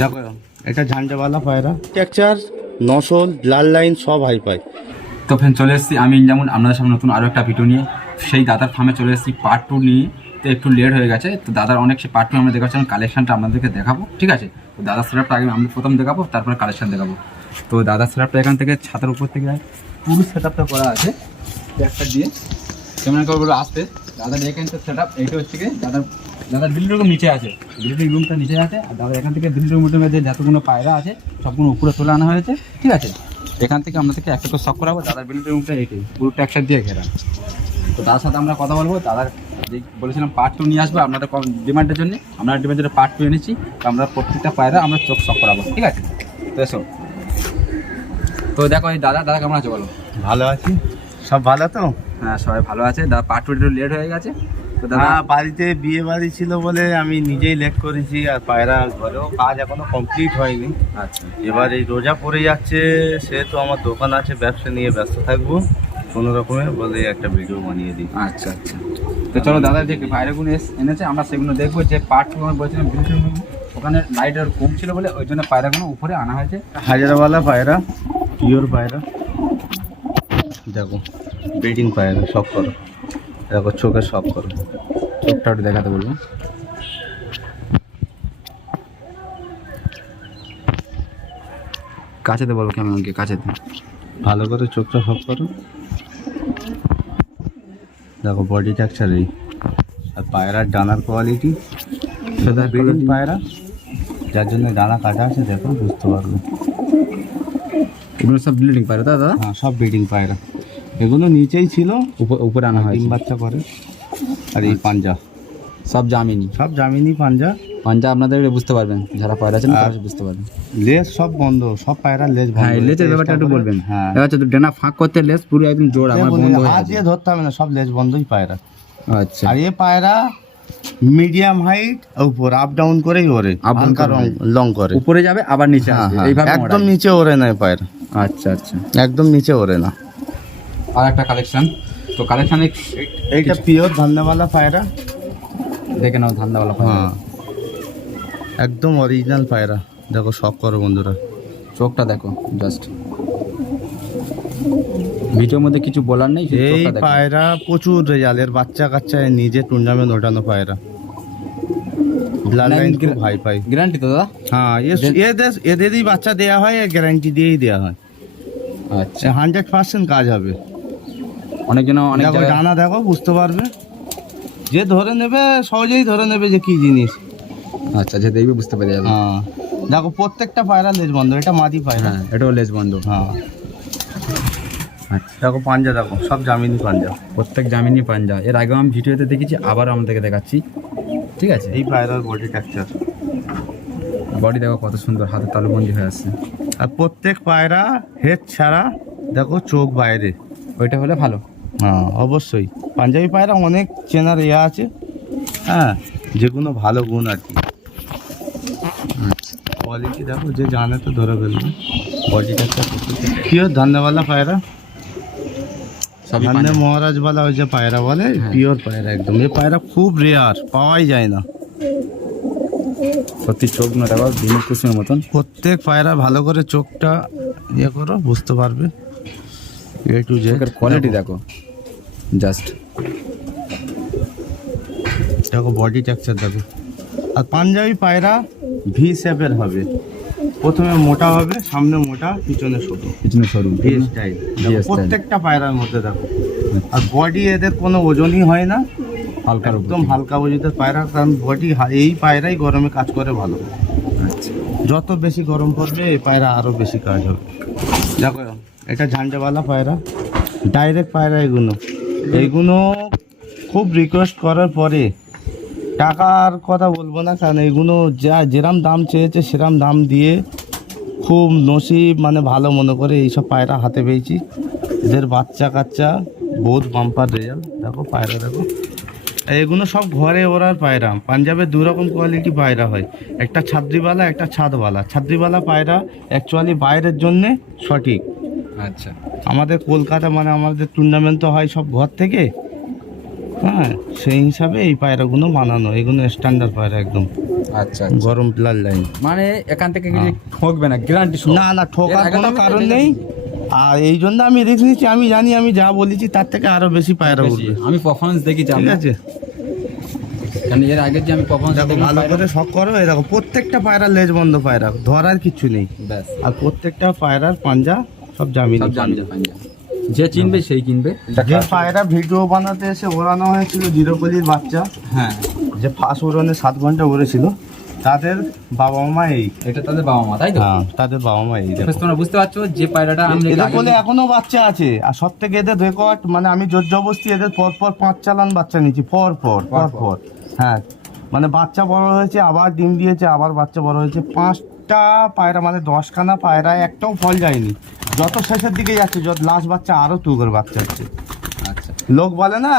দেখো এটা ঝান্ডাওয়ালা পায়রা, টেক্সচার নসল ব্লাড লাইন সব হাই পাই। তো ফ্রেন্ড চলে এসেছি আমি যেমন আপনাদের সামনে নতুন আরও একটা ভিডিও নিয়ে, সেই দাদার ফার্মে চলে এসেছি পার্ট 2 নিয়ে। তো একটু লেট হয়ে গেছে, তো দাদার অনেক সে পার্ট 2 আমরা দেখাচ্ছিলাম, কালেকশানটা আপনাদেরকে দেখাবো, ঠিক আছে। তো দাদার সেটআপটা আগে আমি প্রথম দেখাবো, তারপরে কালেকশান দেখাবো। তো দাদার সেটআপটা এখান থেকে ছাদের উপর থেকে পুরো সেটআপটা করা আছে একটা দিয়ে, কেমন করে আসতে দাদার এখান থেকে সেটআপ এইটা হচ্ছে কি দাদার বিল্ডিং রুম নিচে আছে, বিল্ডিং রুমটা নিচে আছে। আর দাদা এখান থেকে বিল্ডিং রুমের মধ্যে যতগুলো পায়রা আছে সবগুলো উপরে তোলা আনা হয়েছে, ঠিক আছে। এখান থেকে আপনাদেরকে একটা করে শখ করাবো। দাদার বিল্ডিং রুমটা এইটাই পুরো ট্যাক্সার দিয়ে ঘেরা। তো তার সাথে আমরা কথা বলবো। দাদার যে বলেছিলাম পার্ট 2 নিয়ে আসবো আপনাদের ডিমান্ডের জন্য, আমরা ডিমান্ডের পার্ট 2 এনেছি। তো আমরা প্রত্যেকটা পায়রা আমরা চোখ শখ করাবো, ঠিক আছে। তো এসো। তো দেখো এই দাদা কেমন আছে বলো? ভালো আছি, সব ভালো তো? হ্যাঁ সবাই ভালো আছে। দাদা পার্ট 2 একটু লেট হয়ে গেছে। তো দাদা বাড়িতে বিয়ে বাড়ি ছিল বলে আমি নিজেই লেট করেছি, আর পায়রা ঘরেও কাজ এখনো কমপ্লিট হয়নি। আচ্ছা, এবার এই রোজা পড়ে যাচ্ছে, সেহেতু আমার দোকান আছে, ব্যবসা নিয়ে ব্যস্ত থাকবো কোনো রকমে বলে একটা ভিডিও বানিয়ে দিই। আচ্ছা আচ্ছা। তো চলো দাদা যে পায়রাগুলো এনেছে আমরা সেগুলো দেখবো। যে পার্ট 2 আমি বলছিলাম বিল্ডিং রুম, ওখানে লাইটের কম ছিল বলে ওই জন্য পায়রাগুলো উপরে আনা হয়েছে। হাজারওয়ালা পায়রা, পিওর পায়রা, দেখো ব্রিডিং পায়রা, শখ করো, দেখো চোখের শখ করো, চোখটা একটু দেখাতে বলবো। কাছেতে বলবো কেমন কি কাছেতে, ভালো করে চোখটা শখ করো, দেখো বডি টেক্সচার এই, আর পায়রার ডানার কোয়ালিটি সেটা ব্রিডিং পায়রা, যার জন্য ডানা কাটা আছে, দেখো বুঝতে পারবে। এগুলো সব ব্লিডিং পায়রা দাদা? হ্যাঁ সব ব্রিডিং পায়রা, এগুলো নিচেই ছিল, উপরে আনা হয় ডিম বাচ্চা করে। আর এই পাঞ্জা সব জামিনি, সব জামিনি পাঞ্জা। পাঞ্জা আপনাদের বুঝতে পারবেন, যারা পায়রা আছেন তারা বুঝতে পারবেন। লেজ সব বন্ধ, সব পায়রা লেজ বন্ধ। হ্যাঁ লেজের ব্যাপারটা একটু বলবেন। হ্যাঁ দেখা যাচ্ছে ডানা ফাঁক করতে লেজ পুরো একদম জোর আমার বন্ধ হয়ে হাত আছে। দিয়ে ধরতে হবে না, সব লেজ বন্ধই পায়রা। আচ্ছা। আর এ পায়রা মিডিয়াম হাইট, উপর আপ ডাউন করেই ওরে, হালকা লং করে, উপরে যাবে আবার নিচে আসবে, এইভাবে একদম নিচে ওরে না পায়রা। আচ্ছা আচ্ছা, একদম নিচে ওরে না। আর একটা কালেকশন, তো কালেকশনে এইটা পিওর ধান্দাওয়ালা পায়রা, দেখে নাও ধান্দাওয়ালা পায়রা। হ্যাঁ একদম অরিজিনাল পায়রা, দেখো শখ করো বন্ধুরা, চোখটা দেখো জাস্ট। ভিডিওর মধ্যে কিছু বলার নেই, শুধু এই চোখটা দেখো। পায়রা প্রচুর রেজাল্টের, বাচ্চা কাচ্চা নিজে টুর্নামেন্ট ওঠানো পায়রা, ব্লাড লাইন খুব হাই পাই। গ্যারান্টি তো দাদা? হ্যাঁ এদেরই বাচ্চা দেওয়া হয়, গ্যারান্টি দিয়েই দেওয়া হয়। আচ্ছা, 100% কাজ হবে। অনেকজন অনেক দেখো জায়গায় ডানা দেখো, বুঝতে পারবে, যে ধরে নেবে সহজেই ধরে নেবে যে কি জিনিস। আচ্ছা, যে দেখবে বুঝতে পেরে যাবে। হ্যাঁ দেখো প্রত্যেকটা পায়রা লেজ বন্ধ, এটা মাদি পায়রা। হ্যাঁ এটাও লেজ বন্ধ। হ্যাঁ আচ্ছা, দেখো পাঞ্জা, দেখো সব জামিনি পাঞ্জা, প্রত্যেক জামিনি পাঞ্জা। এর আগেও আমি ভিডিওতে দেখেছি, আবারও আমাদেরকে দেখাচ্ছি, ঠিক আছে। এই পায়রার বডি টেক্সচার, বডি দেখো কত সুন্দর, হাতে তালুবন্দি হয়ে আসছে। আর প্রত্যেক পায়রা হেড ছাড়া, দেখো চোখ বাইরে। ওইটা হলে ভালো। হ্যাঁ অবশ্যই, পাঞ্জাবি পায়রা অনেক চেনার ইয়ে আছে, হ্যাঁ যেগুলো ভালো গুণ আর কি। কোয়ালিটি দেখো, যে জানে তো ধরে ফেলবে। বডি টেক্সচার পিওর ধান্দাওয়ালা পায়রা, সবই ধান্দে মহারাজওয়ালা ওই যে পায়রা বলে, পিওর পায়রা একদম। এই পায়রা খুব রেয়ার, পাওয়াই যায় না। সত্যি চোখ না দেখো দিনের কুসুমের মতন। প্রত্যেক পায়রা ভালো করে চোখটা ইয়ে করো, বুঝতে পারবে। এ টু জেড কোয়ালিটি দেখো জাস্ট। দেখো বডি টেক্সচার দেখো। আর পাঞ্জাবি পায়রা ভি শেপের হবে, প্রথমে মোটা হবে, সামনে মোটা, পিছনে ছোট, পিছনে সরু, ভি স্টাইল। প্রত্যেকটা পায়রার মধ্যে দেখো। আচ্ছা। আর বডি এদের কোনো ওজনই হয় না, হালকার একদম হালকা ওজনের পায়রা, কারণ বডি এই পায়রাই গরমে কাজ করে ভালো। আচ্ছা, যত বেশি গরম পড়বে এই পায়রা আরও বেশি কাজ হবে। দেখো এটা ঝান্ডাওয়ালা পায়রা, ডাইরেক্ট পায়রা। এইগুলো খুব রিকোয়েস্ট করার পরে, টাকার কথা বলবো না, কারণ এগুলো যেরাম দাম চেয়েছে সেরাম দাম দিয়ে খুব নসিব মানে ভালো মনে করে এইসব পায়রা হাতে পেয়েছি। এদের বাচ্চা কাচ্চা বহুত বাম্পার রেজাল্ট। দেখো পায়রা দেখো, এগুলো সব ঘরে ওড়ার পায়রা। পাঞ্জাবে দু রকম কোয়ালিটি পায়রা হয়, একটা ছাত্রীওয়ালা, একটা ছাদওয়ালা। ছাত্রীওয়ালা পায়রা অ্যাকচুয়ালি বাইরের জন্যে সঠিক। আচ্ছা, আমাদের কলকাতা মানে আমাদের টুর্নামেন্ট তো হয় সব ঘর থেকে, হ্যাঁ সেই হিসাবে এই পায়রাগুলো বানানো, এগুলো স্ট্যান্ডার্ড পায়রা একদম। আচ্ছা গরম ব্লাড লাইন। মানে এখান থেকে কিছু ঠকবে না, গ্যারান্টি? না না, ঠকার কোনো কারণ নেই। আর এই জন্য আমি রিস্ক নিচ্ছি, আমি জানি আমি যা বলেছি তার থেকে আরো বেশি পায়রা উঠবে। আমি পারফরমেন্স দেখি, ঠিক আছে, কারণ এর আগে যে আমি পারফরমেন্স দেখো ভালো করে শখ করো। এই দেখো প্রত্যেকটা পায়রা লেজ বন্ধ পায়রা, ধরার কিছু নেই। ব্যাস, আর প্রত্যেকটা পায়রার পাঞ্জা সব জামিন। যে চিনবে সেই কিনবে। যে পায়রা ভিডিও বানাতে এসে ওড়ানো হয়েছিল জিরোকলির বাচ্চা, হ্যাঁ, যে ফার্স্ট ওড়ানে 7 ঘন্টা উড়েছিল, তাদের বাবা মা এই। এটা তাদের বাবা মা, তাই তো? হ্যাঁ, তাদের বাবা মা এই। তোমরা বুঝতে পারছো যে পায়রাটা এদের বলে এখনো বাচ্চা আছে। আর সব থেকে এদের রেকর্ড, মানে আমি জোর জবরদস্তি এদের পর 5 চালান বাচ্চা নিয়েছি, পর। হ্যাঁ, মানে বাচ্চা বড় হয়েছে, আবার ডিম দিয়েছে, আবার বাচ্চা বড় হয়েছে। 5টা পায়রা, মানে 10খানা পায়রায় একটাও ফল যায়নি। যত শেষের দিকে যাচ্ছে, যত লাস্ট বাচ্চা আরো তুগর বাচ্চা হচ্ছে। আচ্ছা, লোক বলে না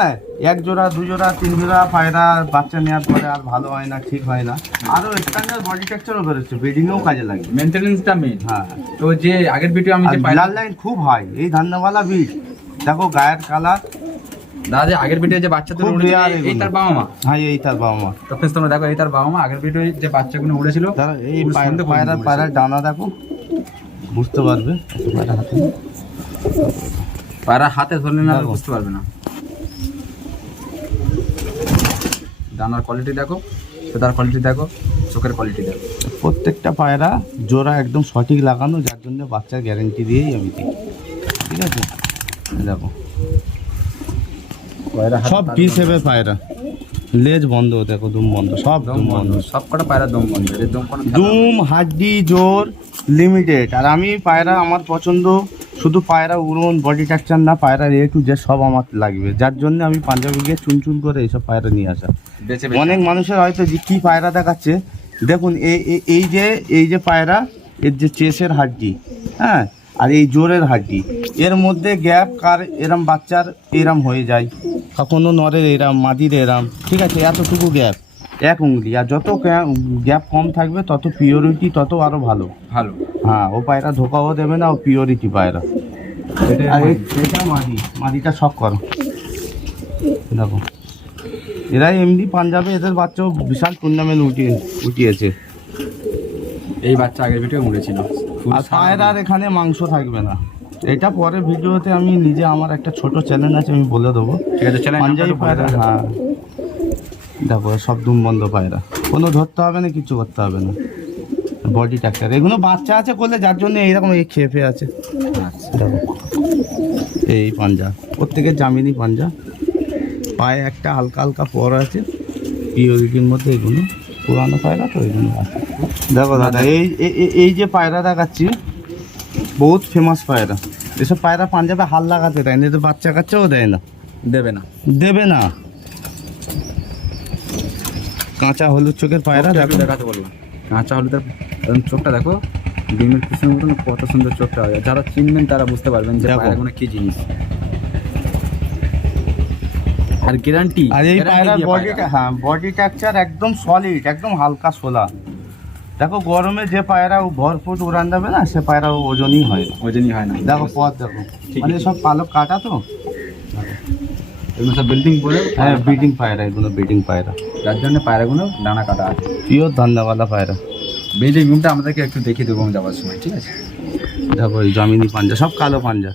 1 জোড়া 2 জোড়া 3 জোড়া পায়রা বাচ্চা নেওয়ার পরে আর ভালো হয় না, ঠিক হয় না। আরো স্ট্যান্ডার্ড বডি টেক্সচারও বেরোচ্ছে, ব্রিডিংয়েও কাজে লাগে। মেইনটেনেন্সটা মেইন। হ্যাঁ, তো যে আগের ভিডিও আমি যে পায়রা ব্লাড লাইন খুব হাই এই ধান্দাওয়ালা বিট। দেখো গায়ের কালার। দাদা যে আগের ভিডিও যে বাচ্চা খুব উড়েছিল, rare এই এগুলো। তার বাবা মা। হ্যাঁ, এই তার বাবা মা। তো ফ্রেন্ডস তোমরা দেখো, এই তার বাবা মা। আগের ভিডিও যে বাচ্চাগুলো উড়েছিল, তারা এই খুব সুন্দর করে উড়েছিল। পায়রার ডানা দেখো, বুঝতে পারবে। পায়রা হাতে পায়রা হাতে ধরলে না দেখো। বুঝতে পারবে না। দানার কোয়ালিটি দেখো, তার কোয়ালিটি দেখো, চোখের কোয়ালিটি দেখো। প্রত্যেকটা পায়রা জোড়া একদম সঠিক লাগানো, যার জন্য বাচ্চার গ্যারেন্টি দিয়েই আমি দিই। ঠিক আছে, দেখো সব B7 পায়রা, লেজ বন্ধ, দেখো দুম বন্ধ, সব দম দুম বন্ধ, বন্ধ। সব কটা পায়রা দম বন্ধ। এর দম কোনো দুম, হাড্ডি, জোর লিমিটেড। আর আমি পায়রা আমার পছন্দ শুধু পায়রা উড়ন, বডি স্ট্রাকচার না, পায়রার A to Z সব আমার লাগবে, যার জন্য আমি পাঞ্জাবে গিয়ে চুন করে এইসব পায়রা নিয়ে আসা। বেঁচে অনেক মানুষের হয়তো যে কী পায়রা দেখাচ্ছে, দেখুন এই যে পায়রা, এর যে চেসের হাড্ডি, হ্যাঁ, আর এই জোরের হাড্ডি, এর মধ্যে গ্যাপ কার এরম বাচ্চার এরম হয়ে যায়, কখনো নরের এরম, মাদির এরম, ঠিক আছে, এতটুকু গ্যাপ 1 উঙ্গলি। আর যত গ্যাপ কম থাকবে তত পিওরিটি তত আরও ভালো। ভালো। হ্যাঁ, ও পায়রা ধোকাও দেবে না, ও পিওরিটি পায়রা। আর এটা মাদিটা শখ করো, দেখো এরা এমনি পাঞ্জাবে এদের বাচ্চাও বিশাল টুর্নামেন্ট উঠিয়েছে। এই বাচ্চা আগের ভিডিও উড়েছিল। আর পায়রার এখানে মাংস থাকবে না, এটা পরে ভিডিওতে আমি নিজে, আমার একটা ছোট চ্যানেল আছে, আমি বলে দেবো। ঠিক আছে, চ্যানেল পাঞ্জাবি পায়রা, হ্যাঁ দেখো সব দুম বন্ধ পায়রা, কোনো ধরতে হবে না, কিছু করতে হবে না। বডি ট্রাকচার এগুলো বাচ্চা আছে করলে, যার জন্য এইরকম এই খেপে আছে। আচ্ছা, দেখো এই পাঞ্জা, প্রত্যেকের জামিনি পাঞ্জা, পায়ে একটা হালকা হালকা পর আছে, পিওরিটির মধ্যে। এগুলো পুরানো পায়রা তো, এগুলো আছে। দেখো দাদা, এই যে পায়রা দেখাচ্ছি, বহুত ফেমাস পায়রা। এসব পায়রা পাঞ্জাবে হাল লাগাতে দেয় না, এদের বাচ্চা কাচ্চাও দেয় না, দেবে না। কাঁচা হলুদ চোখের পায়রা দেখো, দেখাতে বললাম। কাঁচা হলুদের চোখটা দেখো, ডিমের পিছনের মতন কত সুন্দর চোখটা হয়। যারা চিনবেন তারা বুঝতে পারবেন যে দেখো। পায়রাগুলো কি জিনিস। আর গ্যারান্টি। আর এই পায়রার বডিটা, হ্যাঁ বডি স্ট্রাকচার একদম সলিড, একদম হালকা সোলা। দেখো গরমে যে পায়রা ভরপুর উড়ান যাবে না, সে পায়রা ওজনই হয় না, ওজনই হয় না। দেখো পথ দেখো, মানে সব পালক কাটা তো। এগুলো সব বিল্ডিং করে, হ্যাঁ ব্রিডিং পায়রা, এগুলো ব্রিডিং পায়রা, যার জন্য পায়রাগুলো ডানা কাটা আছে। পিওর ধান্দাওয়ালা পায়রা। ব্রিডিং রুমটা আমাদেরকে একটু দেখিয়ে দেবো যাওয়ার সময়, ঠিক আছে? দেখো এই জামিনি পাঞ্জা, সব কালো পাঞ্জা,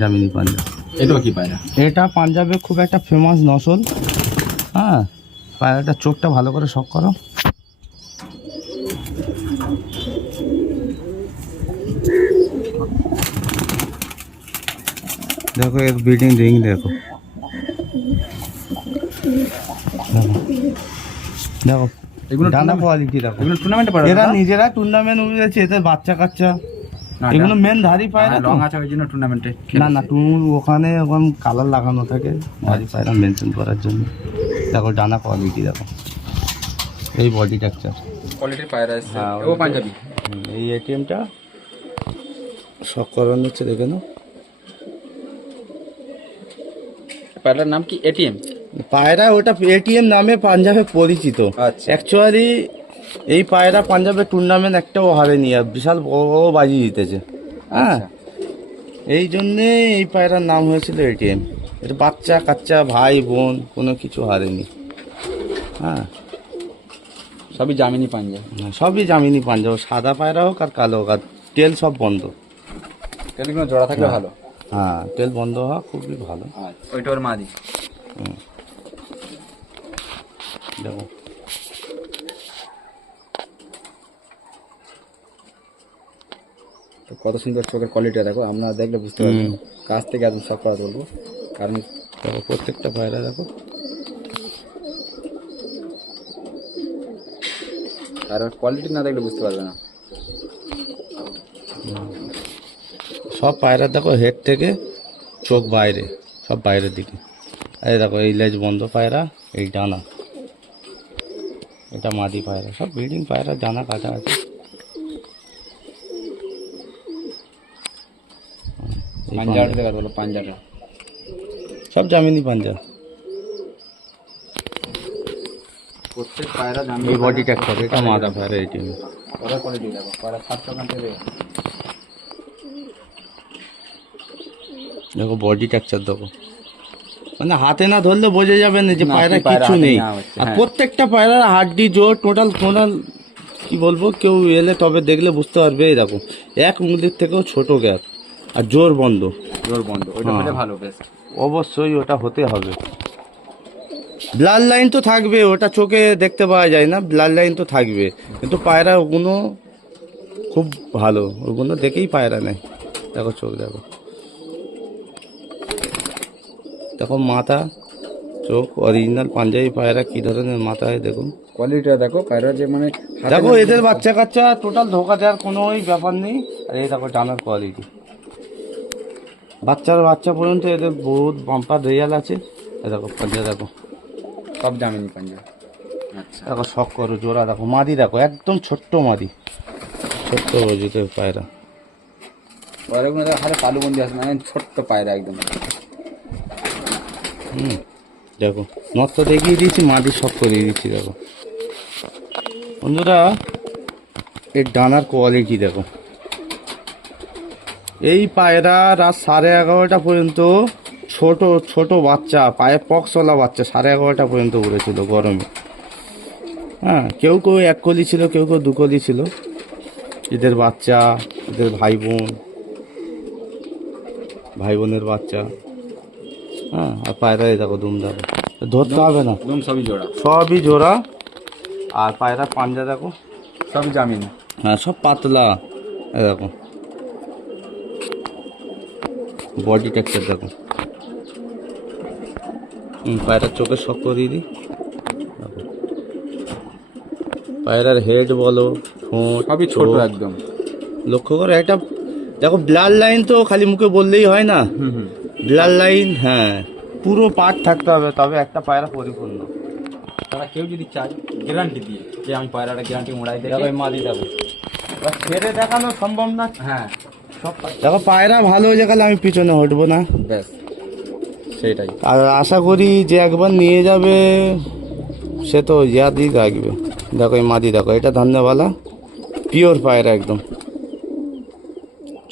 জামিনি পাঞ্জা। এটাও কি পায়রা? এটা পাঞ্জাবে খুব একটা ফেমাস নসল। হ্যাঁ, পায়রাটা চোখটা ভালো করে শখ করো। দেখো এর ব্রিডিং রিং দেখো, দেখো এগুলো ডানা কোয়ালিটি দেখো। এগুলো টুর্নামেন্টে পায়রা? এরা নিজেরা টুর্নামেন্ট উঠেছে, এদের বাচ্চা কাচ্চা, এগুলো মেন ধারি পায়রা তো। রং আছে ওই জন্য টুর্নামেন্টে। না না, ওখানে ওখান কালার লাগানো থাকে ধারি পায়রা মেনশন করার জন্য। দেখো ডানা কোয়ালিটি দেখো, এই বডি স্ট্রাকচার, কোয়ালিটির পায়রা আছে। হ্যাঁ, ও পাঞ্জাবি। এই এটিএমটা শখ করানো হচ্ছে, দেখে নাও। পায়রার নাম কি? এটিএম পায়রা ওটা এটিএম নামে পাঞ্জাবে পরিচিত। আচ্ছা। অ্যাকচুয়ালি এই পায়রা পাঞ্জাবে টুর্নামেন্ট একটাও হারেনি, আর বিশাল বড় বাজি জিতেছে। হ্যাঁ, এই জন্যে এই পায়রার নাম হয়েছিল এটিএম। এর বাচ্চা কাচ্চা, ভাই বোন কোনো কিছু হারেনি। হ্যাঁ, সবই জামিনি পাঞ্জা। সবই জামিনি পাঞ্জা, সাদা পায়রা হোক আর কালো হোক, আর তেল সব বন্ধ। তেলগুলো জোড়া থাকলে ভালো। হ্যাঁ, তেল বন্ধ হওয়া খুবই ভালো। ওইটা ওর মাদি। দেখো তো কত সুন্দর চোখের কোয়ালিটি দেখো, আমরা দেখলে বুঝতে পারবো। কাছ থেকে একদম সব করা বলবো, কারণ দেখো প্রত্যেকটা পায়রা দেখো। আর কোয়ালিটি না দেখলে বুঝতে পারবে না। সব পায়রা দেখো হেড থেকে চোখ বাইরে, সব বাইরের দিকে। এই দেখো এই লেজ বন্ধ পায়রা, এই ডানা, এটা মাদি পায়রা, সব ব্রিডিং পায়রা, ডানা কাটা আছে। পাঞ্জাটা দেখা বলো, পাঞ্জাটা সব জামিনি পাঞ্জা। প্রত্যেক পায়রা জামিনি। এই বডি ট্যাক্টার, এটা মাদা পায়রা, এই টিম। কলার কোয়ালিটি দেখো, পায়রা 700 গ্রাম থেকে। দেখো বডি টেক্সচার দেখো, মানে হাতে না ধরলে বোঝা যাবে না যে না, পায়রা কি পায়রা কিছু হাতে নেই। নেওয়া হচ্ছে, আর হ্যাঁ। প্রত্যেকটা পায়রার হাড্ডি জোর টোটাল টোটাল কি বলবো, কেউ এলে তবে দেখলে বুঝতে পারবে। এই দেখো এক উঙ্গলির থেকেও ছোট গ্যাপ, আর জোর বন্ধ। জোর বন্ধ, ওইটা হ্যাঁ। পেলে ভালো, বেস্ট। অবশ্যই ওটা হতে হবে। ব্লাড লাইন তো থাকবে, ওটা চোখে দেখতে পাওয়া যায় না, ব্লাড লাইন তো থাকবে, কিন্তু পায়রা ওগুলো খুব ভালো, ওগুলো দেখেই পায়রা নেয়। দেখো চোখ দেখো, দেখো মাথা, চোখ, অরিজিনাল পাঞ্জাবি পায়রা কি ধরনের মাথা হয় দেখুন। কোয়ালিটিটা দেখো পায়রা, যে মানে হাতে দেখো না- এদের বাচ্চা কাচ্চা টোটাল ধোকা দেওয়ার কোনো ব্যাপার নেই। আর এই দেখো ডানার কোয়ালিটি, বাচ্চা পর্যন্ত এদের বহুত বাম্পার রেজাল্ট আছে। এই দেখো পাঞ্জা দেখো, সব জামিনি পাঞ্জা। আচ্ছা, দেখো শখ করো জোড়া দেখো, মাদি দেখো একদম ছোট্ট মাদি, ছোট্ট ওজুতে পায়রা। পায়রাগুলো দেখো হাতে তালুবন্দি আছে না, ছোট্ট পায়রা একদম। দেখো নষ্ট দেখিয়ে দিয়েছি, মাদি শখ করিয়ে দিচ্ছি। দেখো বন্ধুরা, এর ডানার কোয়ালিটি দেখো। এই পায়রা রাত 11:30 পর্যন্ত ছোট ছোট বাচ্চা, পায়ে পক্সওয়ালা বাচ্চা 11:30 পর্যন্ত উড়েছিল গরমে। হ্যাঁ, কেউ কেউ 1 কলি ছিল, কেউ কেউ 2 কলি ছিল। এদের বাচ্চা, এদের ভাই বোনের বাচ্চা। হ্যাঁ, আর পায়রা এই দেখো দুম দেখো, ধরতে হবে না, একদম সবই জোড়া, সবই জোড়া। আর পায়রার পাঞ্জা দেখো, সবই জামিনি। হ্যাঁ সব পাতলা। এই দেখো বডি টেক্সচার দেখো। পায়রার চোখে শখ করিয়ে দিই। দেখো পায়রার হেড বলো, ঠোঁট, সবই ছোট চোখ, একদম। লক্ষ্য করো একটা। দেখো ব্লাড লাইন তো খালি মুখে বললেই হয় না, ব্লাড লাইন হ্যাঁ পুরো পার্ট থাকতে হবে, তবে একটা পায়রা পরিপূর্ণ। তারা কেউ যদি চায় গ্যারান্টি দিয়ে যে আমি পায়রাটা গ্যারান্টি মোড়াই দেবো, দেখো এই মাদি দেখো, এবার ছেড়ে দেখানো সম্ভব না। হ্যাঁ সব দেখো পায়রা ভালো হয়ে গেলে আমি পিছনে হটবো না, ব্যাস সেইটাই। আর আশা করি যে একবার নিয়ে যাবে সে তো ইয়াদই রাখবে। দেখো এই মাদি দেখো, এটা ধান্যবালা পিওর পায়রা একদম।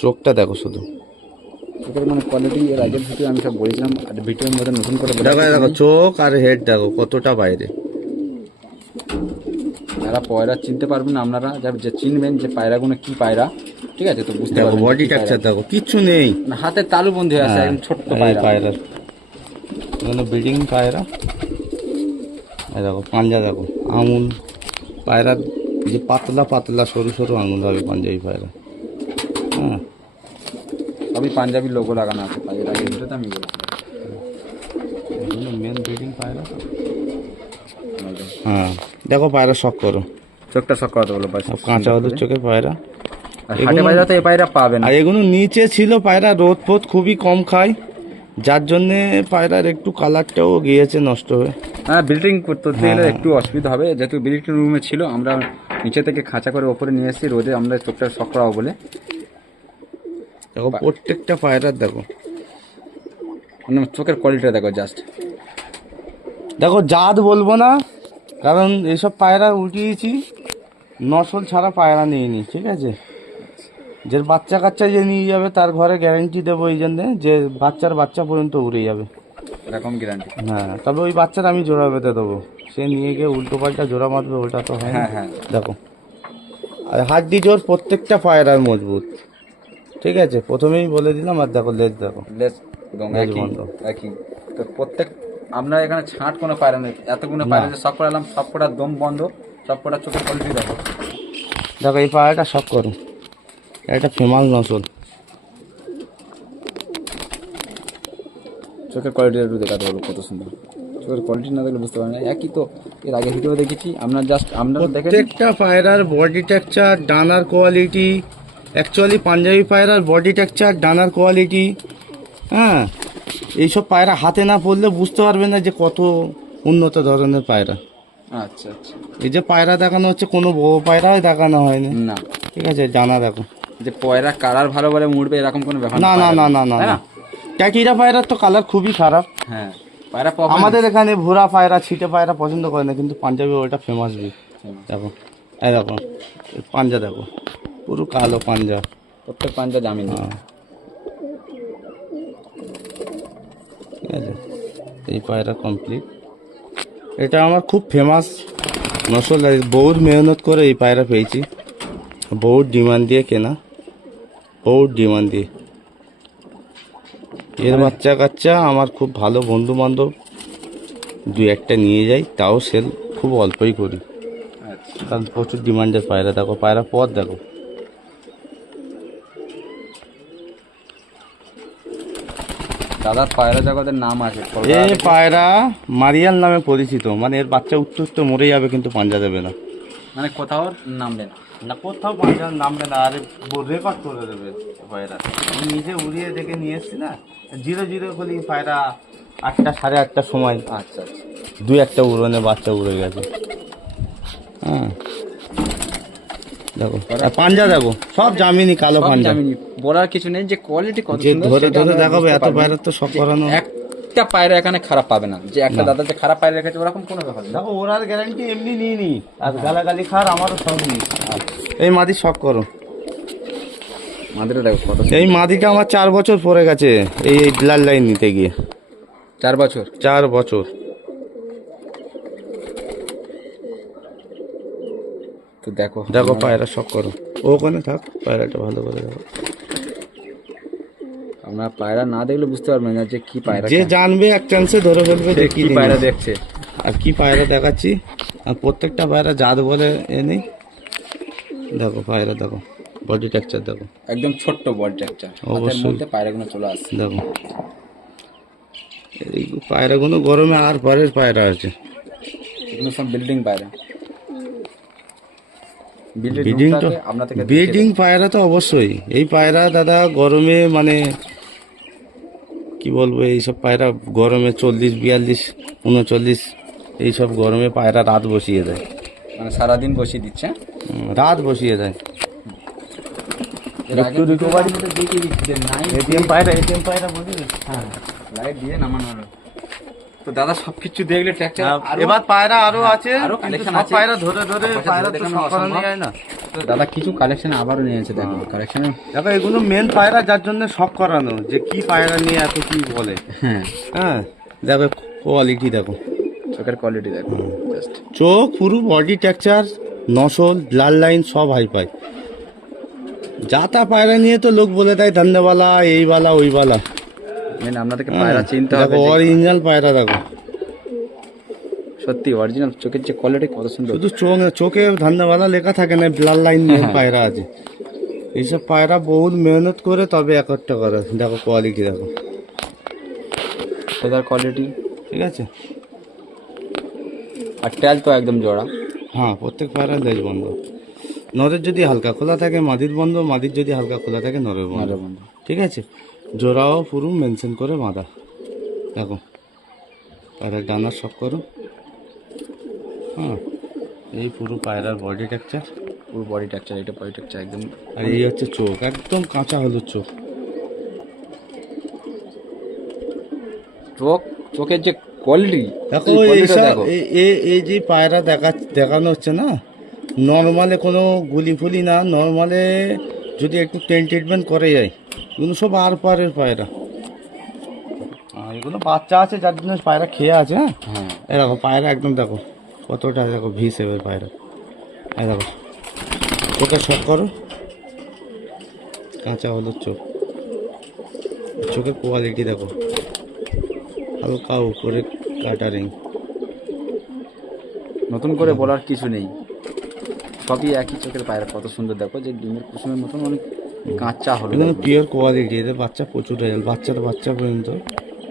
চোখটা দেখো শুধু, ওদের মানে কোয়ালিটি এর আগের ভিডিও আমি সব বলেছিলাম, আর ভিডিওর মধ্যে নতুন করে বলে দেখো দেখো চোখ আর হেড দেখো কতটা বাইরে। যারা পায়রা চিনতে পারবেন না, আপনারা যে চিনবেন যে পায়রাগুলো কি পায়রা, ঠিক আছে, তো বুঝতে দেখো পারবেন বডি টেক্সচার দেখো, কিচ্ছু নেই। মানে হাতে তালুবন্দি হয়ে আছে, হ্যাঁ, একদম ছোট্ট এই পায়রা। পায়রার মানে ব্রিডিং পায়রা। এই দেখো পাঞ্জা দেখো, আঙুল পায়রার যে পাতলা পাতলা সরু সরু আঙুল হবে পাঞ্জাবি পায়রা। হ্যাঁ, সবই পাঞ্জাবি লোগো লাগানো আছে পায়ের আগের ভিডিওতে আমি বলেছিলাম। এগুলো মেন ব্রিডিং পায়রা। হ্যাঁ দেখো পায়রা শখ করো, চোখটা শখ করাতে বলো, বাস। কাঁচা হলুদ চোখের পায়রা। আর হাটে পায়রা তো এই পায়রা পাবেন। আর এগুলো নিচে ছিল পায়রা, রোদ ফোদ খুবই কম খায়, যার জন্যে পায়রার একটু কালারটাও গিয়েছে নষ্ট হয়ে। হ্যাঁ, বিল্ডিং করতে গেলে একটু অসুবিধা হবে, যেহেতু বিল্ডিং রুমে ছিল, আমরা নিচে থেকে খাঁচা করে ওপরে নিয়ে এসেছি রোদে, আমরা চোখটা শখ করাবো বলে। দেখো প্রত্যেকটা পায়রার দেখো, মানে চোখের কোয়ালিটিটা দেখো জাস্ট। দেখো জাত বলবো না, কারণ এইসব পায়রা উঠিয়েছি, নসল ছাড়া পায়রা নিইনি, ঠিক আছে। যে বাচ্চা কাচ্চা যে নিয়ে যাবে তার ঘরে গ্যারেন্টি দেবো এই জন্যে যে বাচ্চা পর্যন্ত উড়ে যাবে, এরকম গ্যারান্টি। হ্যাঁ। তবে ওই বাচ্চার আমি জোড়া বেঁধে দেবো, সে নিয়ে গিয়ে উল্টো পাল্টা জোড়া মারবে, ওটা তো হয় না। হ্যাঁ হ্যাঁ দেখো, আর হাড্ডি জোর প্রত্যেকটা পায়রার মজবুত। ঠিক আছে, প্রথমেই বলে দিলাম। আর দেখো লেজ, দেখো লেজ একদম লেজ একই বন্ধ। একই। তো প্রত্যেক আপনার এখানে ছাঁট কোনো পায়রা নেই, এতগুলো না। পায়রা যে সব করালাম, সব কটার দম বন্ধ, সব কটার চোখের কোয়ালিটি দেখো। দেখো এই পায়রাটা শখ করো, এটা ফেমাস নসল। চোখের কোয়ালিটি একটু দেখাতে বলো কত সুন্দর। চোখের কোয়ালিটি না দেখলে বুঝতে পারেন না, একই তো এর আগে ভিডিও দেখেছি আপনার, জাস্ট আপনারা দেখেন প্রত্যেকটা পায়রার বডি টেক্সচার, ডানার কোয়ালিটি, অ্যাকচুয়ালি পাঞ্জাবি পায়রার বডি টেক্সচার, ডানার কোয়ালিটি, হ্যাঁ, এইসব পায়রা হাতে না পড়লে বুঝতে পারবে না যে কত উন্নত ধরনের পায়রা। আচ্ছা আচ্ছা। এই যে পায়রা দেখানো হচ্ছে, কোনো বড় পায়রাই দেখানো হয়নি। না ঠিক আছে, ডানা দেখো। যে পয়রা কালার ভালো বলে মুড়বে এরকম কোনো ব্যাপার না না না না না তাই না, ট্যাকিরা পায়রার তো কালার খুবই খারাপ। হ্যাঁ পায়রা আমাদের এখানে ভুরা পায়রা, ছিটে পায়রা পছন্দ করে না, কিন্তু পাঞ্জাবি ওটা ফেমাস বিট। দেখো, এই দেখো এই পাঞ্জা দেখো, পুরো কালো পাঞ্জা। প্রত্যেক পাঞ্জা জামিন। হ্যাঁ, ঠিক আছে, এই পায়রা কমপ্লিট। এটা আমার খুব ফেমাস নসল, বহুত মেহনত করে এই পায়রা পেয়েছি, বহুত ডিমান্ড দিয়ে কেনা, বহুত ডিমান্ড দিয়ে। এর বাচ্চা কাচ্চা আমার খুব ভালো বন্ধু বান্ধব দু একটা নিয়ে যাই, তাও সেল খুব অল্পই করি, আচ্ছা কারণ প্রচুর ডিমান্ডের পায়রা। দেখো পায়রা পথ দেখো, দাদার পায়রা জগতের নাম আছে। এই পায়রা মারিয়াল নামে পরিচিত, মানে এর বাচ্চা উত্তর মরে যাবে কিন্তু পাঞ্জা দেবে না, মানে কোথাও নামবে না। না কোথাও পাঞ্জা নামবে না, আর রেকর্ড করে দেবে পায়রা। আমি নিজে উড়িয়ে দেখে নিয়ে এসেছি না, 0-0 হলেই পায়রা 8টা 8:30টার সময় আচ্ছা আচ্ছা। দু একটা উড়নে বাচ্চা উড়ে গেছে। হ্যাঁ দেখো, আর পাঞ্জা দেখো, সব জামিনি কালো সব পাঞ্জা। জামিনি, বলার কিছু নেই যে কোয়ালিটি কত যে সুন্দর ধরে সেটা ধরে আপনারা দেখাবে, বুঝতে এত পারবেন। পায়রা তো সব করানো। একটা পায়রা এখানে খারাপ পাবে না, যে একটা না। দাদা যে খারাপ পায়রা রেখেছে ওরকম কোনো ব্যাপার না। দেখো ওরার গ্যারান্টি এমনি নিয়ে নি, আর গালাগালি খার আমারও সব নি। এই মাদি শখ করো, মাদিটা দেখো কত এই মাদিটা আমার 4 বছর পরে গেছে এই ব্লাড লাইন নিতে গিয়ে, 4 বছর। 4 বছর। তো দেখো দেখো পায়রা শখ করো, ওখানে থাক, পায়রাটা ভালো করে দেখো। আমরা পায়রা না দেখলে বুঝতে পারবেন না যে কি পায়রা, যে জানবে এক চান্সে ধরে ফেলবে যে কি কি পায়রা জিনিস। দেখছে। আর কি পায়রা দেখাচ্ছি, আর প্রত্যেকটা পায়রা জাত বলে এ নেই। দেখো পায়রা দেখো, বডি টেক্সচার দেখো, একদম ছোট্ট বডি টেক্সচার, হাতের অবশ্যই। মধ্যে পায়রাগুলো চলে আসছে। দেখো এই পায়রাগুলো গরমে আর পরের পায়রা আছে। এগুলো সব বিল্ডিং পায়রা। ব্রিডিং তো, আপনার থেকে ব্রিডিং পায়রা তো অবশ্যই। এই পায়রা দাদা গরমে মানে কি বলবো, এইসব পায়রা গরমে 40, 42, 39 এইসব গরমে পায়রা রাত বসিয়ে দেয়, মানে সারাদিন বসিয়ে দিচ্ছে। রাত বসিয়ে দেয়। এর আগে একটু recovery ভিডিওতে দেখিয়ে দিচ্ছি যে নাই এটিএম পায়রা বুঝলি। হ্যাঁ লাইট দিয়ে নামানো হলো। তো দাদা সবকিছু দেখলে ট্র্যাকচার এবার পায়রা আরো আছে, আরো কিন্তু collection সব আছে। পায়রা ধরে ধরে আচ্ছা, পায়রা তো দেখানো সব করানো অসম্ভব। যায় না। তো দাদা কিছু কালেকশন আবারও নিয়েছে, দেখো কালেকশনে। দেখো এগুলো মেন পায়রা, যার জন্য শখ করানো, যে কি পায়রা নিয়ে এত কি বলে। হ্যাঁ হ্যাঁ দেখো কোয়ালিটি দেখো, চোখের কোয়ালিটি দেখো জাস্ট। চোখ পুরো body texture, nasal, blood line সব হাই পাই। যাতা পায়রা নিয়ে তো লোক বলে দেয় ধান্দাওয়ালা, এইওয়ালা ওইওয়ালা। মেন আপনাদেরকে পায়রা চিনতে হবে দেখো যে অরিজিনাল পায়রা দেখো, সত্যি অরিজিনাল চোখের যে কোয়ালিটি কত সুন্দর। শুধু চোখে ধান্দাওয়ালা লেখা থাকে না, ব্লাড লাইন পায়রা আছে। এইসব পায়রা বহুত মেহনত করে তবে একটা করে। দেখো কোয়ালিটি দেখো, ফেদার কোয়ালিটি ঠিক আছে। আর ট্যাল তো একদম জোড়া। হ্যাঁ প্রত্যেক পায়রা লেজ বন্ধ, নরের যদি হালকা খোলা থাকে মাদির বন্ধ, মাদির যদি হালকা খোলা থাকে নরের বন্ধ, নরের বন্ধ। ঠিক আছে। জোড়াও পুরো মেনশন করে বাঁধা। দেখো পায়রার ডানার সব করো। হ্যাঁ এই পুরো পায়রার বডি টেক্সচার, পুরো বডি টেক্সচার, এটা বডি টেক্সচার একদম। আর এই হচ্ছে চোখ, একদম কাঁচা হলুদ চোখ। চোখের যে কোয়ালিটি দেখো এই যে পায়রা দেখানো হচ্ছে না, নর্মালে কোনো গুলি ফুলি না, নর্মালে যদি একটু ট্রিটমেন্ট করে যায়, এগুলো সব আর পারের পায়রা। এগুলো বাচ্চা আছে যার জন্য পায়রা খেয়ে আছে। হ্যাঁ হ্যাঁ এরকম পায়রা একদম দেখো কতটা দেখো ভি সেভের পায়রা। এই দেখো চোখে শক করো, কাঁচা হলুদ চোখ, চোখের কোয়ালিটি দেখো, হালকা উপরে কাটারিং। নতুন করে বলার কিছু নেই, সবই একই চোখের পায়রা। কত সুন্দর দেখো, যে ডিমের কুসুমের মতন অনেক কাঁচা হলো। এগুলো পিওর কোয়ালিটি, এদের বাচ্চা প্রচুর রেজাল্ট, বাচ্চা পর্যন্ত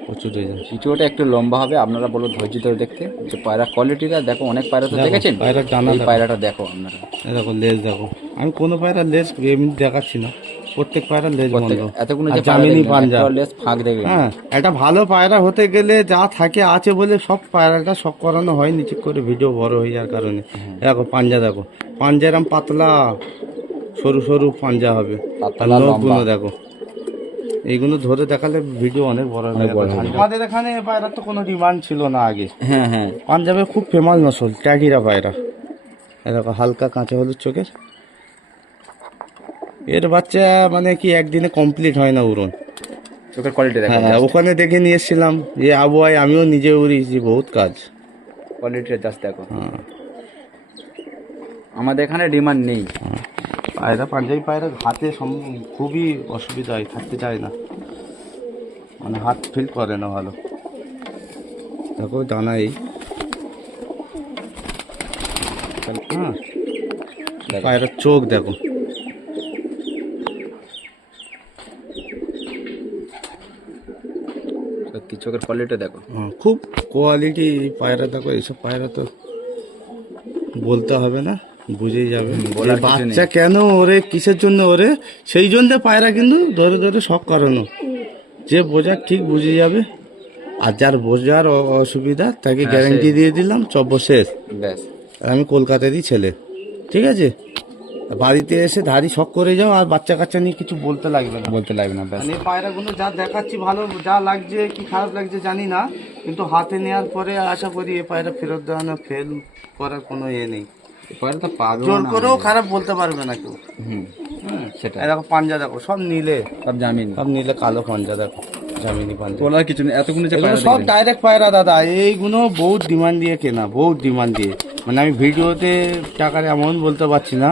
প্রচুর রেজাল্ট। ভিডিওটা একটু লম্বা হবে, আপনারা বলো ধৈর্য ধরে দেখতে। যে পায়রা কোয়ালিটিটা দেখো, অনেক পায়রা তো দেখো, দেখেছেন, পায়রার ডানা এই দেখো। পায়রাটা দেখো আপনারা। এই দেখো লেজ দেখো, আমি কোনো পায়রার লেজ এমনি দেখাচ্ছি না, প্রত্যেক পায়রার লেজ বন্ধ। এতগুলো আর যে জামিনি পাঞ্জা, লেস ফাঁক দেখবেন। হ্যাঁ একটা ভালো পায়রা হতে গেলে যা থাকে আছে বলে সব পায়রাটা শখ করানো হয় নিচে করে, ভিডিও বড় হয়ে যাওয়ার কারণে। দেখো পাঞ্জা দেখো, পাঞ্জা এরম পাতলা সরু সরু পাঞ্জা হবে, পাতলা, নখগুলো লম্বা। দেখো, এইগুলো ধরে দেখালে ভিডিও অনেক বড় হবে। আমাদের এখানে পায়রার তো কোনো ডিমান্ড ছিল না আগে। হ্যাঁ হ্যাঁ, পাঞ্জাবে খুব ফেমাস নসল ট্যাগিরা পায়রা। এই দেখো হালকা কাঁচা হলুদ চোখের, এর বাচ্চা মানে কি একদিনে কমপ্লিট হয় না উড়ন। চোখের কোয়ালিটি দেখো, হ্যাঁ ওখানে দেখে নিয়ে এসেছিলাম, যে আবহাওয়ায় আমিও নিজে উড়িয়েছি, বহুত কাজ। কোয়ালিটিটা জাস্ট দেখো। হ্যাঁ আমাদের এখানে ডিমান্ড নেই। পায়রা পাঞ্জাবি পায়রা হাতে খুবই অসুবিধা হয়, থাকতে চায় না, মানে হাত ফিল করে না ভালো। দেখো ডানা এই, হ্যাঁ পায়রার চোখ দেখো, সত্যি চোখের কোয়ালিটি দেখো। খুব কোয়ালিটি পায়রা দেখো। এইসব পায়রা তো বলতে হবে না, বুঝেই যাবে বলার যে কিছু নেই। বাচ্চা কেন ওরে, কিসের জন্য ওরে, সেই জন্য পায়রা কিন্তু ধরে ধরে শখ করানো। যে বোঝার ঠিক বুঝে যাবে, আর যার বোঝার অসুবিধা তাকে গ্যারান্টি দিয়ে দিলাম চব্য শেষ। ব্যাস, আর আমি কলকাতারই ছেলে, ঠিক আছে, বাড়িতে এসে ধাড়ি শখ করে যাও, আর বাচ্চা কাচ্চা নিয়ে কিছু বলতে লাগবে না। বলতে লাগবে না, ব্যাস। মানে এই পায়রাগুলো যা দেখাচ্ছি ভালো, যা লাগছে কি খারাপ লাগছে জানি না, কিন্তু হাতে নেওয়ার পরে আশা করি এই পায়রা ফেরত দেওয়া না, ফেল করার কোনো ইয়ে নেই। পায়রা তো পাবে জোর করেও খারাপ বলতে পারবে না কেউ। সেটা এই দেখো পাঞ্জা দেখো, সব নীলে, সব জামিন, সব নীলে কালো পাঞ্জা দেখো, জামিনি পাঞ্জা। বলার কিছু নেই। এতগুলো যে এগুলো পায়রা সব দেখলেন। ডাইরেক্ট পায়রা দাদা, এইগুলো বহুত ডিমান্ড দিয়ে কেনা, বহুত ডিমান্ড দিয়ে, মানে আমি ভিডিওতে টাকার এমন বলতে পারছি না,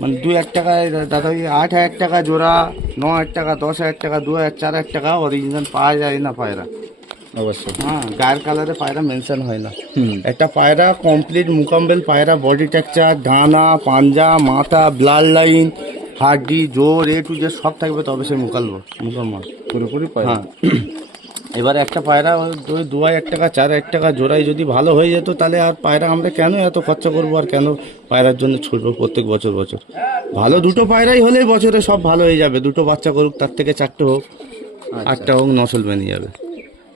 মানে 2-1 টাকায় দাদা, ওই 8,000 টাকা জোড়া, 9,000 টাকা, 10,000 টাকা, 2,000, 4,000 টাকা অরিজিনাল পাওয়া যায় না পায়রা। অবশ্যই। হ্যাঁ গায়ের কালারে পায়রা মেনশন হয় না। একটা পায়রা কমপ্লিট মুকাম্বেল পায়রা, বডি টেক্সচার, ডানা, পাঞ্জা, মাথা, ব্লাড লাইন, হাড্ডি, জোর, এ টু জেড সব থাকবে, তবে সে মুকাম্মল পুরোপুরি পায়রা। হ্যাঁ এবারে একটা পায়রা ওই 2,000 টাকা, 4,000 টাকা জোড়ায় যদি ভালো হয়ে যেত, তাহলে আর পায়রা আমরা কেন এত খরচা করবো, আর কেন পায়রার জন্য ছুটবো প্রত্যেক বছর। ভালো দুটো পায়রাই হলেই বছরে সব ভালো হয়ে যাবে, দুটো বাচ্চা করুক, তার থেকে 4টে হোক, 8টা হোক, নসল বেরিয়ে যাবে।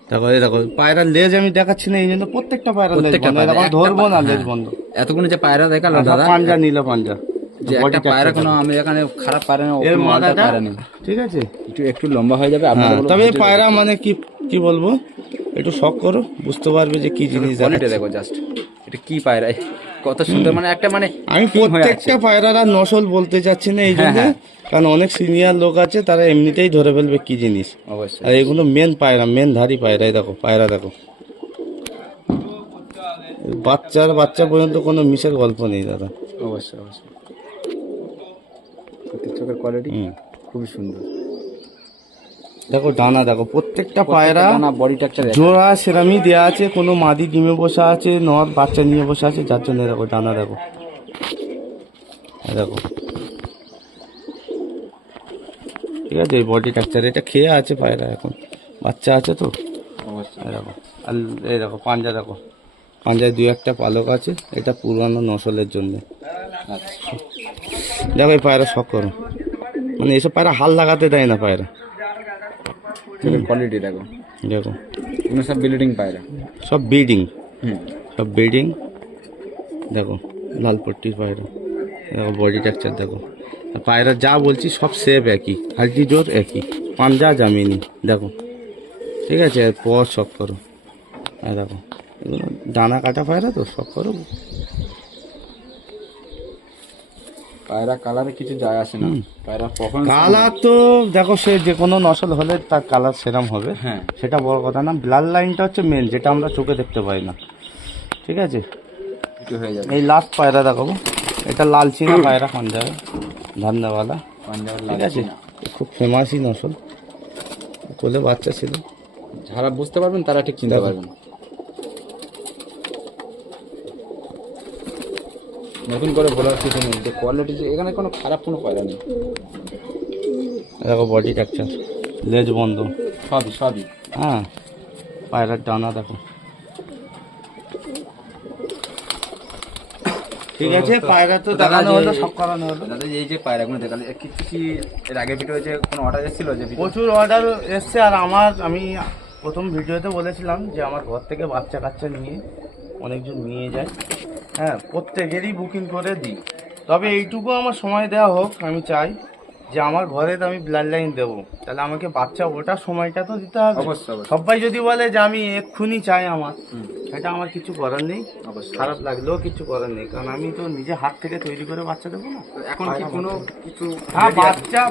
তারপরে দেখো পায়রার লেজ আমি দেখাচ্ছি না, এই জন্য প্রত্যেকটা পায়রার লেজ প্রত্যেকটা বন্ধ, পায়রা, এরকম একটা ধরবো না, হ্যাঁ। লেজ বন্ধ। এতগুলো যে পায়রা দেখালো দাদা, পাঞ্জা নিল পাঞ্জা, যে একটা পায়রা কোনো আমি এখানে খারাপ পায়রা না, এর কোনো আলাদা মাথাটা পায়রা নেই। ঠিক আছে। একটু লম্বা হয়ে যাবে আপনারা হ্যাঁ, বলো, তবে এই বুঝতে পায়রা পারবেন। মানে কি বলবো, একটু শখ করো, বুঝতে পারবে যে কি জিনিস। কোয়ালিটি দেখো জাস্ট, এটা কি পায়রা, কত সুন্দর, মানে একটা মানে আমি king হয়ে প্রত্যেকটা আছে। পায়রার আর নসল বলতে চাচ্ছি না এই জন্য, হ্যাঁ। কারণ অনেক সিনিয়র লোক আছে, তারা এমনিতেই ধরে ফেলবে কি জিনিস। অবশ্যই। আর এগুলো মেন পায়রা, মেন ধারি পায়রা। এই দেখো পায়রা দেখো, বাচ্চা পর্যন্ত কোনো মিশের গল্প নেই দাদা। অবশ্যই অবশ্যই, সত্যি চোখের কোয়ালিটি খুবই সুন্দর। দেখো ডানা দেখো, প্রত্যেকটা পায়রা বডি টেক্সচার জোড়া সেরামই দেওয়া আছে, কোনো মাদি ডিমে বসে আছে, নর বাচ্চা নিয়ে বসে আছে, যার জন্য দেখো ডানা দেখো, এই দেখো, ঠিক আছে, এই বডি টেক্সচার, এটা খেয়ে আছে পায়রা, এখন বাচ্চা আছে তো। অবশ্যই। এই দেখো, আর এই দেখো পাঞ্জা দেখো, পাঞ্জায় 2-1টা পালক আছে, এটা পুরানো নসলের জন্য। আচ্ছা, দেখো এই পায়রা শখ করো, মানে এসব পায়রা হাল লাগাতে দেয় না পায়রা। চোখের কোয়ালিটি দেখো, দেখো এগুলো সব ব্লিডিং পায়রা। সব ব্রিডিং, হুম, সব ব্রিডিং। দেখো লাল পট্টির পায়রা, দেখো বডি টেক্সচার দেখো, আর পায়রা যা বলছি সব সেভ একই, হাড্ডি জোর একই, পাঞ্জা জামিনি দেখো, ঠিক আছে। আর পর শখ করো, আর দেখো এগুলো ডানা কাটা পায়রা তো, শখ করো। পায়রা কালারে কিছু যায় আসে না, পায়রা কখন কালার তো দেখো, সে যে কোনো নসল হলে তার কালার সেরাম হবে, হ্যাঁ, সেটা বড় কথা না, ব্লাড লাইনটা হচ্ছে মেন, যেটা আমরা চোখে দেখতে পাই না, ঠিক আছে। একটু হয়ে যাবে। এই লাস্ট পায়রা দেখাবো, এটা লাল চিনা পায়রা পাঞ্জাবে ধান্দাওয়ালা, পাঞ্জাবের ঠিক আছে, লাল। খুব ফেমাসই নসল, কোলে বাচ্চা ছিল। যারা বুঝতে পারবেন তারা ঠিক চিনতে দেখো। পারবেন। নতুন করে বলার কিছু নেই, যে কোয়ালিটি এখানে কোনো খারাপ কোনো পায়রা নেই। দেখো বডি স্ট্রাকচার, লেজ বন্ধ, সবই হ্যাঁ, পায়রার ডানা দেখো। ঠিক আছে, পায়রা তো দেখানো হলো, সব করানো হলো। দাদা এই যে পায়রাগুলো দেখালে কিছু কি এর আগে ভিডিও যে কোনো অর্ডার এসেছিল? যে প্রচুর অর্ডার এসছে, আর আমি প্রথম ভিডিওতে বলেছিলাম যে আমার ঘর থেকে বাচ্চা কাচ্চা নিয়ে অনেকজন নিয়ে যায়, হ্যাঁ, প্রত্যেকেরই বুকিং করে দিই। তবে এইটুকু আমার সময় দেওয়া হোক, আমি চাই যে আমার ঘরে তো আমি ব্লাড লাইন দেবো, তাহলে আমাকে বাচ্চা ওটার সময়টা তো দিতে হবে। অবশ্যই। সবাই যদি বলে যে আমি এক্ষুনি চাই আমার, সেটা আমার কিছু করার নেই, অবশ্যই খারাপ লাগলেও কিছু করার নেই, কারণ আমি তো নিজে হাত থেকে তৈরি করে বাচ্চা দেবো না। এখন কি কোনো কিছু? হ্যাঁ,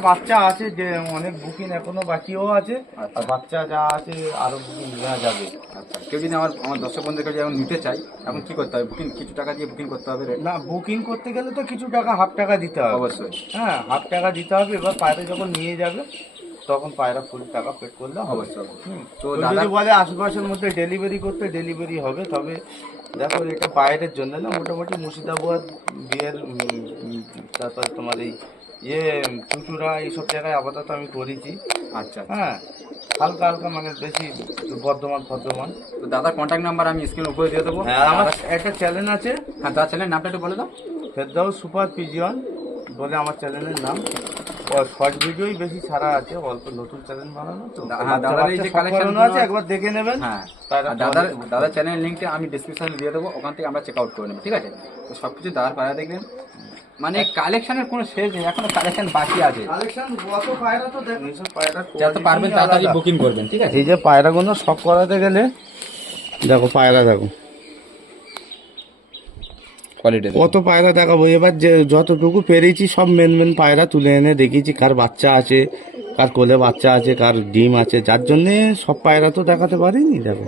বাচ্চা আছে, যে অনেক বুকিং এখনো বাকিও আছে, আর বাচ্চা যা আছে আরো বুকিং নেওয়া যাবে। আচ্ছা, কেউ যদি আমার দর্শক বন্ধুকে যেমন নিতে চাই, এখন কি করতে হবে? বুকিং কিছু টাকা দিয়ে বুকিং করতে হবে? না, বুকিং করতে গেলে তো কিছু টাকা, হাফ টাকা দিতে হবে। অবশ্যই, হ্যাঁ, হাফ টাকা দিতে হবে। এবার পায়রা যখন নিয়ে যাবে তখন পায়রা ফুল টাকা পেড করলে হবে। অবশ্যই। তো যদি বলে আশেপাশের মধ্যে ডেলিভারি করতে, ডেলিভারি হবে। তবে দেখো, এটা বাইরের জন্য না, মোটামুটি মুর্শিদাবাদ, বিয়ের, তারপরে তোমার এই চুচুড়া, এইসব জায়গায় আপাতত আমি করেছি। আচ্ছা, হ্যাঁ, হালকা হালকা, মানে বেশি বর্ধমান। তো দাদার কন্ট্যাক্ট নাম্বার আমি স্ক্রিনের উপরে দিয়ে দেবো। হ্যাঁ, আমার একটা চ্যানেল আছে, হ্যাঁ, দাদার চ্যানেলের নামটা একটু বলে দাও। ফেরদাউস সুপার পিজিয়ন বলে আমার চ্যানেলের নাম। শর্ট ভিডিওই বেশি ছাড়া আছে, অল্প, নতুন চ্যানেল বানানো তো। হ্যাঁ, দাদার এই যে কালেকশন আছে, একবার দেখে নেবেন। হ্যাঁ, তার দাদার চ্যানেলের লিঙ্কটা আমি ডিসক্রিপশনে দিয়ে দেবো, ওখান থেকে আমরা চেক আউট করে নেব, ঠিক আছে? তো সব কিছু দাদার পায়রা দেখবেন, মানে কালেকশনের কোনো শেষ নেই, এখনো কালেকশন বাকি আছে। কালেকশন কত পায়রা তো দেখুন, এইসব পায়রা যত পারবেন তাড়াতাড়ি বুকিং করবেন, ঠিক আছে? এই যে পায়রাগুলো শখ করাতে গেলে দেখো, পায়রা দেখো কোয়ালিটি কত পায়রা দেখাবো। এবার যে যতটুকু পেরেছি সব মেন পায়রা তুলে এনে দেখিয়েছি, কার বাচ্চা আছে, কার কোলে বাচ্চা আছে, কার ডিম আছে, যার জন্যে সব পায়রা তো দেখাতে পারিনি। দেখো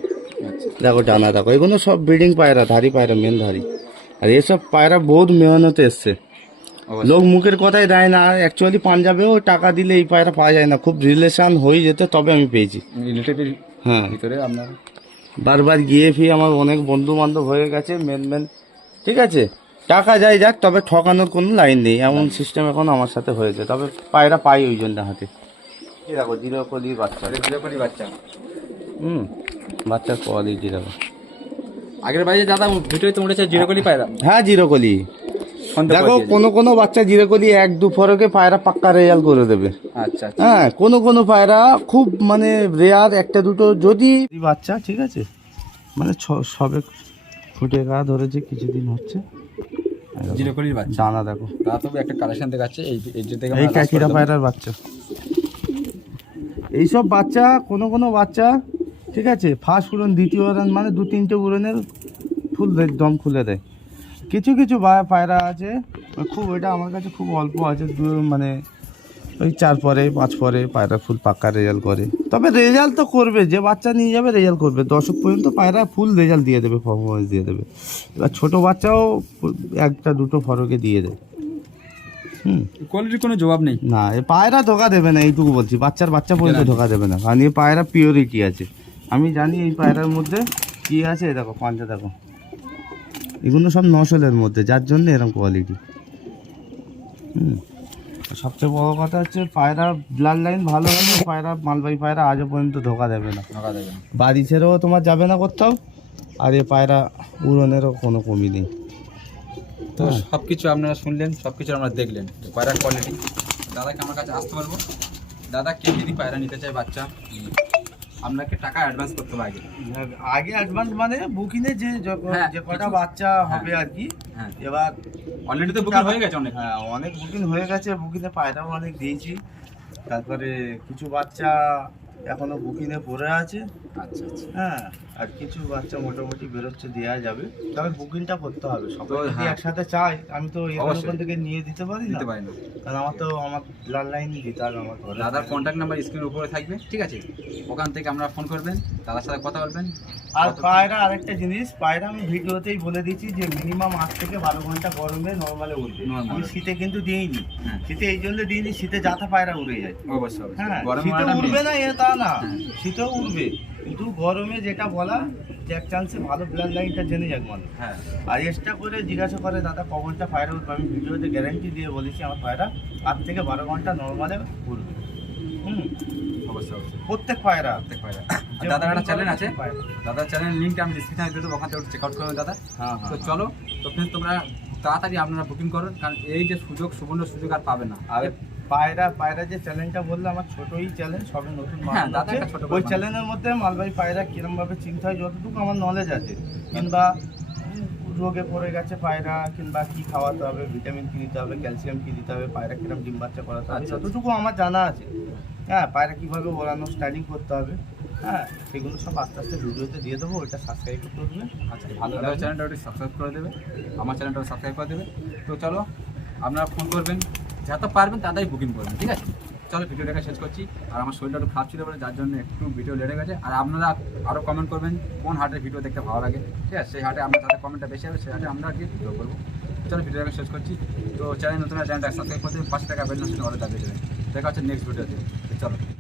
দেখো ডানা দেখো, এগুলো সব ব্রিডিং পায়রা, ধারি পায়রা, মেন ধারি। আর এসব পায়রা বহুত মেহনতে এসছে, লোক মুখের কথাই দেয় না। অ্যাকচুয়ালি পাঞ্জাবেও টাকা দিলে এই পায়রা পাওয়া যায় না, খুব রিলেশন হয়ে যেত তবে আমি পেয়েছি। রিলেটিভের হ্যাঁ, ভিতরে আপনার বারবার গিয়ে ফিরে আমার অনেক বন্ধু বান্ধব হয়ে গেছে মেন, ঠিক আছে, টাকা যাই যাক, তবে ঠকানোর কোনো লাইন নেই, এমন সিস্টেম এখন আমার সাথে হয়েছে। তবে পায়রা পাই ওই জন্য হাতে। দেখো জিরোকলির বাচ্চা, বাচ্চা, বাচ্চার কোয়ালিটি দেখো। আগের বাইরে দাদা ভিডিও তো উঠেছে জিরোকলি পায়রা। হ্যাঁ, জিরোকলি দেখো, কোনো বাচ্চা জিরোকলি 1-2 ফরকে পায়রা পাক্কা রেজাল্ট করে দেবে। আচ্ছা, হ্যাঁ, কোনো পায়রা খুব মানে রেয়ার, 1-2 যদি বাচ্চা, ঠিক আছে, মানে সবে ফুটে গা ধরেছে, কিছুদিন হচ্ছে। জিরোকলির বাচ্চা, ডানা দেখো, দাদা তবে একটা কালেকশন দেখাচ্ছে, এই যে দেখে এই কাকিরা পায়রার বাচ্চা। এইসব বাচ্চা, কোনো বাচ্চা, ঠিক আছে, ফার্স্ট উড়ন, দ্বিতীয় উড়ন, মানে 2-3টে উড়নের ফুল দম খুলে দেয়। কিছু পায়রা আছে খুব, এটা আমার কাছে খুব অল্প আছে, মানে ওই 4 পরে 5 পরে পায়রা ফুল পাক্কা রেজাল্ট করে। তবে রেজাল্ট তো করবে, যে বাচ্চা নিয়ে যাবে রেজাল্ট করবে, দশক পর্যন্ত পায়রা ফুল রেজাল্ট দিয়ে দেবে, পারফরমেন্স দিয়ে দেবে। এবার ছোটো বাচ্চাও 1-2 ফরকে দিয়ে দেয়। কোয়ালিটির কোনো জবাব নেই। না, এ পায়রা ধোকা দেবে না, এইটুকু বলছি, বাচ্চা পর্যন্ত ধোকা দেবে না, কারণ এই পায়রা পিওরিটি আছে। আমি জানি এই পায়রার মধ্যে কী আছে। দেখো পাঞ্জা দেখো, এগুলো সব নসলের মধ্যে, যার জন্য এরকম কোয়ালিটি। সবচেয়ে বড় কথা হচ্ছে পায়রা ব্লাড লাইন ভালো হলে পায়রা, মালবাহী পায়রা আজও পর্যন্ত ধোকা দেবে না, বাড়ি ছেড়েও তোমার যাবে না কোথাও। আর এ পায়রা উড়নেরও কোনো কমি নেই। তো সব কিছু আপনারা শুনলেন, সব কিছু আপনারা দেখলেন, পায়রার কোয়ালিটি। দাদাকে আমার কাছে আসতে পারবো। দাদা কেউ যদি পায়রা নিতে চায় বাচ্চা, আপনাকে টাকা অ্যাডভান্স করতে হবে আগে অ্যাডভান্স মানে বুকিংয়ে যে কটা বাচ্চা হবে আর কি। এবার অলরেডি তো বুকিং হয়ে গেছে অনেক। হ্যাঁ, অনেক বুকিং হয়ে গেছে, বুকিংয়ে পায়রাও অনেক দিয়েছি। তারপরে কিছু বাচ্চা এখনো বুকিংয়ে পড়ে আছে। আচ্ছা, হ্যাঁ, আর কিছু বাচ্চা মোটামুটি বেরোচ্ছে, দেওয়া যাবে, তবে বুকিংটা করতে হবে। সবাই যদি একসাথে চাই, আমি তো ওখান থেকে নিয়ে দিতে পারি না, কারণ আমার ব্লাড লাইনই দিতে হবে আমার ঘরে। দাদার কন্ট্যাক্ট নাম্বার স্ক্রিনের উপরে থাকবে, ঠিক আছে? ওখান থেকে আমরা ফোন করবেন, দাদার সাথে কথা বলবেন। আর পায়রা আরেকটা জিনিস, পায়রা আমি ভিডিওতেই বলে দিচ্ছি যে মিনিমাম 8 থেকে 12 ঘন্টা গরমে নর্মালে উঠবে। Normal আমি উঠবে। শীতে কিন্তু দিইনি, হ্যাঁ। শীতে এই জন্য দিইনি, শীতে যাতা পায়রা উড়ে যায়। অবশ্যই হ্যাঁ, গরমে শীতে ওড়াটা উঠবে main। না এ তা না, হ্যাঁ। শীতেও উঠবে, কিন্তু গরমে যেটা বলা যে এক চান্সে ভালো ব্লাড লাইনটা জেনে যাক মানুষ। হ্যাঁ আর এক্সট্রা করে জিজ্ঞাসা করে দাদা ক ঘন্টা পায়রা উঠবে, আমি ভিডিওতে গ্যারান্টি দিয়ে বলেছি আমার পায়রা 8 থেকে 12 ঘন্টা নর্মালে উঠবে। অবশ্যই অবশ্যই প্রত্যেক পায়রা। প্রত্যেক পায়রা। আর যে দাদার একটা booking চ্যানেল করে আছে, সেই পায়রা। দাদার চ্যানেল লিঙ্কটা আমি ডিসক্রিপশনে দিয়ে দেবো, ওখান থেকে চেক আউট করবেন দাদা। হ্যাঁ তো হ্যাঁ চলো, তো ফ্রেন্ডস তোমরা তাড়াতাড়ি আপনারা বুকিং করুন, কারণ এই যে সুযোগ সুবর্ণ সুযোগ আর পাবে না। আর পায়রা যে চ্যানেলটা বললে আমার ছোটই চ্যানেল, সবে নতুন হ্যাঁ, বানানো দাদা হচ্ছে। একটা ছোট করে ওই বানানো। চ্যানেলের মধ্যে মালবাহী পায়রা কিরম ভাবে চিনতে হয় যতটুকু আমার নলেজ আছে, কিংবা রোগে পড়ে গেছে পায়রা, কিংবা কি খাওয়াতে হবে, ভিটামিন কি দিতে হবে, ক্যালসিয়াম কি দিতে হবে, পায়রা কিরম ডিম বাচ্চা করাতে হবে, আচ্ছা, যতটুকু আমার জানা আছে। হ্যাঁ, পায়রা কিভাবে ওড়ানো স্টাইলিং করতে হবে, হ্যাঁ সেগুলো সব আস্তে আস্তে ভিডিওতে দিয়ে দেবো, ওইটা সাবস্ক্রাইব করতে হবে। আচ্ছা ভালো দাদার লাগবে। চ্যানেলটা ওটি সাবস্ক্রাইব করে দেবে, আমার চ্যানেলটাও সাবস্ক্রাইব করে দেবে। তো চলো, আপনারা ফোন করবেন, যত পারবেন তাড়াতাড়ি বুকিং করবেন, ঠিক আছে? চলো ভিডিওটাকে শেষ করছি। আর আমার শরীরটা একটু খারাপ ছিল বলে যার জন্য একটু ভিডিও লেটে গেছে। আর আপনারা আরও কমেন্ট করবেন কোন হাটের ভিডিও দেখতে ভালো লাগে, ঠিক আছে? সেই হাটে আমরা যাতে কমেন্টটা বেশি হবে সেই হাটে আমরা গিয়ে ভিডিও করবো। চলো ভিডিওটাকে শেষ করছি। তো চ্যানেল নতুন চ্যানেলটা সাবস্ক্রাইব করে দেবেন, 5 টাকা বেল নোটিফিকেশন অর্ডার দাবিয়ে দেবেন। দেখা হচ্ছে নেক্সট ভিডিওতে। চলো।